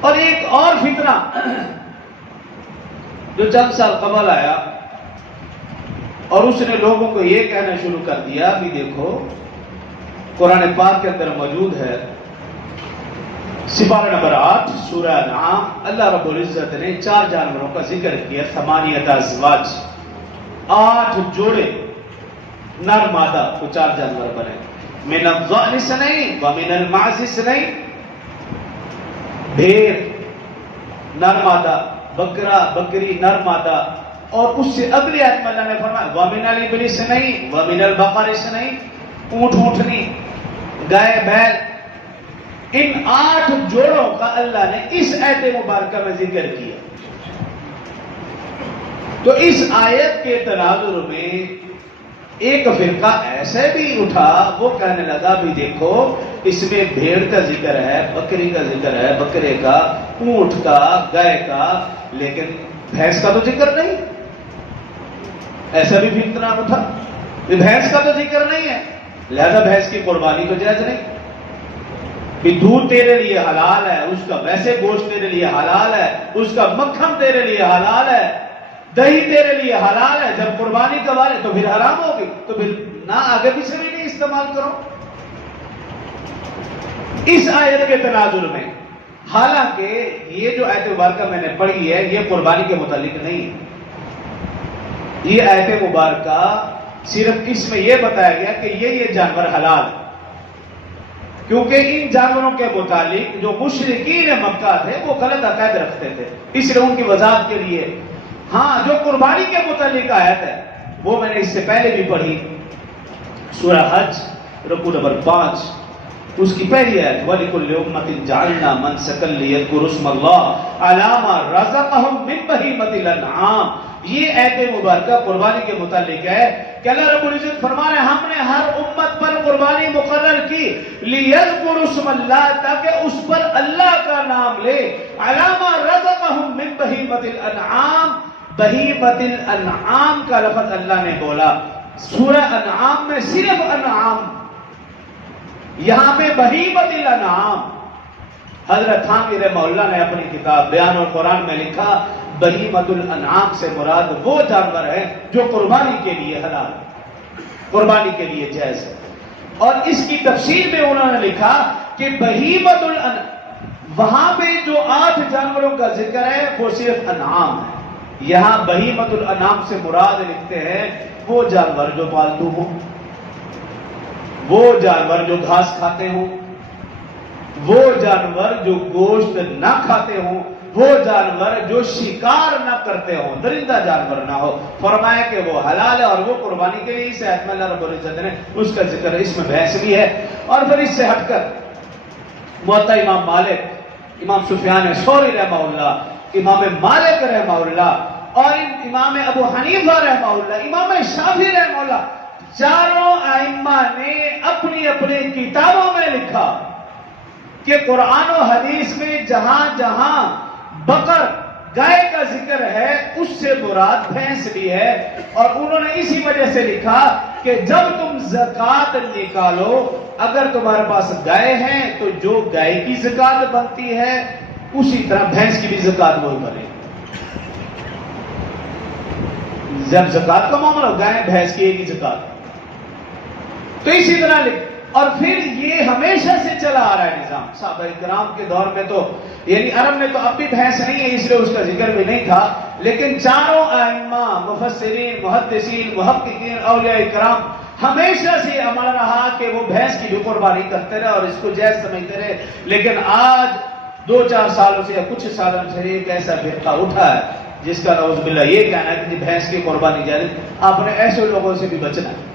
اور ایک اور فتنہ جو چند سال قبل آیا اور اس نے لوگوں کو یہ کہنا شروع کر دیا بھی دیکھو قرآن پاک کے اندر موجود ہے سپارہ نمبر 8 سورہ انعام، اللہ رب العزت نے 4 جانوروں کا ذکر کیا، 8 ازواج، 8 جوڑے نر مادہ تو 4 جانور بنے، من الضأن اثنین ومن المعز اثنین، بھیڑ نر مادہ، بکرا بکری نر مادہ، اور اس سے اگلی آیت میں اللہ نے فرمایا ومن الابل اثنین ومن البقر اثنین، اونٹ اونٹنی گائے بیل، ان 8 جوڑوں کا اللہ نے اس آیت مبارکہ میں ذکر کیا۔ تو اس آیت کے تناظر میں ایک فرقہ ایسے بھی اٹھا، وہ کہنے لگا بھی دیکھو اس میں بھیڑ کا ذکر ہے، بکری کا ذکر ہے، بکرے کا، اونٹ کا، گائے کا، لیکن بھینس کا تو ذکر نہیں۔ ایسا بھی فتنہ اٹھا کہ بھینس کا تو ذکر نہیں ہے، لہذا بھینس کی قربانی تو جائز نہیں، کہ دودھ تیرے لیے حلال ہے، اس کا ویسے گوشت تیرے لیے حلال ہے، اس کا مکھن تیرے لیے حلال ہے، دہی تیرے لیے حلال ہے، جب قربانی کا وار ہے تو پھر حرام ہوگی، تو پھر نہ آگے پیچھے بھی نہیں استعمال کرو۔ اس آیت کے تناظر میں حالانکہ یہ جو آیت مبارکہ میں نے پڑھی ہے یہ قربانی کے متعلق نہیں ہے، یہ آیت مبارکہ صرف اس میں یہ بتایا گیا کہ یہ جانور حلال ہے، کیونکہ ان جانوروں کے متعلق جو مشرکین مکہ تھے وہ غلط عقائد رکھتے تھے، اس لیے ان کی وضاحت کے لیے۔ ہاں جو قربانی کے متعلق آیت ہے وہ میں نے اس سے پہلے بھی پڑھی، سورہ حج رکوع نمبر 5 اس کی پہلی آیت وَلِكُلِّ أُمَّةٍ جَعَلْنَا مَنْسَكًا لِيَذْكُرُوا اسْمَ اللَّهِ عَلَىٰ مَا رَزَقَهُم مِّن بَهِيمَةِ الْأَنْعَامِ۔ یہ آیت مبارکہ قربانی کے متعلق ہے کہ اللہ رب العزت فرما رہے ہیں ہم نے ہر امت پر قربانی مقرر کی، لِيَذْكُرُوا اسْمَ اللَّهِ تاکہ اس پر اللہ کا نام لے، عَلَىٰ مَا رَزَقَهُم مِّن بَهِيمَةِ الْأَنْعَامِ، بہیمۃ الانعام کا لفظ اللہ نے بولا، سورہ انعام میں صرف انعام، یہاں پہ بہیمۃ الانعام۔ حضرت تھانوی رحمہ اللہ نے اپنی کتاب بیان القرآن میں لکھا بہیمۃ الانعام سے مراد وہ جانور ہیں جو قربانی کے لیے حلال، قربانی کے لیے جائز ہے، اور اس کی تفسیر میں انہوں نے لکھا کہ بہیمۃ الانعام وہاں پہ جو 8 جانوروں کا ذکر ہے وہ صرف انعام ہے، یہاں بہیمۃ الانعام سے مراد لکھتے ہیں وہ جانور جو پالتو ہوں، وہ جانور جو گھاس کھاتے ہوں، وہ جانور جو گوشت نہ کھاتے ہوں، وہ جانور جو شکار نہ کرتے ہوں، درندہ جانور نہ ہو، فرمایا کہ وہ حلال ہے اور وہ قربانی کے لیے اس آیت میں اللہ رب العزت نے اس کا ذکر ہے، اس میں بحث بھی ہے۔ اور پھر اس سے ہٹ کر موطا امام مالک، امام سفیان ثوری رحمہ اللہ، امام مالک رحمہ اللہ اور امام ابو حنیفہ رحمہ اللہ، امام شافعی رحمہ اللہ، چاروں ائمہ نے اپنی اپنی کتابوں میں لکھا کہ قرآن و حدیث میں جہاں جہاں بقر گائے کا ذکر ہے اس سے مراد بھینس بھی ہے، اور انہوں نے اسی وجہ سے لکھا کہ جب تم زکوٰۃ نکالو اگر تمہارے پاس گائے ہیں تو جو گائے کی زکوٰۃ بنتی ہے اسی طرح بھینس کی بھی زکوٰۃ وہی بنے، جب زکوٰۃ کا معاملہ ہو گائے بھینس کی ایک ہی زکوٰۃ، تو اسی طرح اور پھر یہ ہمیشہ سے چلا آ رہا ہے نظام، صحابہ کرام کے دور میں تو یعنی عرب میں تو اب بھی بھینس نہیں ہے اس لیے اس کا ذکر بھی نہیں تھا، لیکن چاروں ائمہ مفسرین محدثین محققین اولیاء کرام ہمیشہ سے عمل رہا کہ وہ بھینس کی بھی قربانی کرتے رہے اور اس کو جائز سمجھتے رہے، لیکن آج 2-4 سالوں سے یا کچھ سالوں سے ایک ایسا فرقہ اٹھا ہے جس کا نعوذ باللہ یہ کہنا ہے کہ بھینس کی قربانی جائز، آپ نے ایسے لوگوں سے بھی بچنا ہے۔